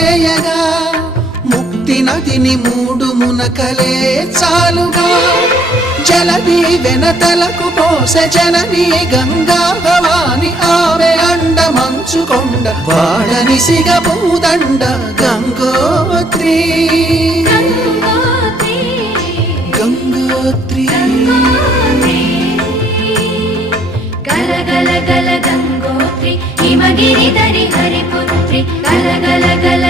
చేయగా ముక్తి నదిని మూడు మునకలే చాలుగా జలది వెనతలకు పోస జనని గంగా భవాని ఆమె అండ మంచుకొండ వాడని సిగ పూదండ గంగోత్రి గంగోత్రి గల గల గల గంగోత్రి హిమగిరి ధరి హరిపుత్రి గల గల గల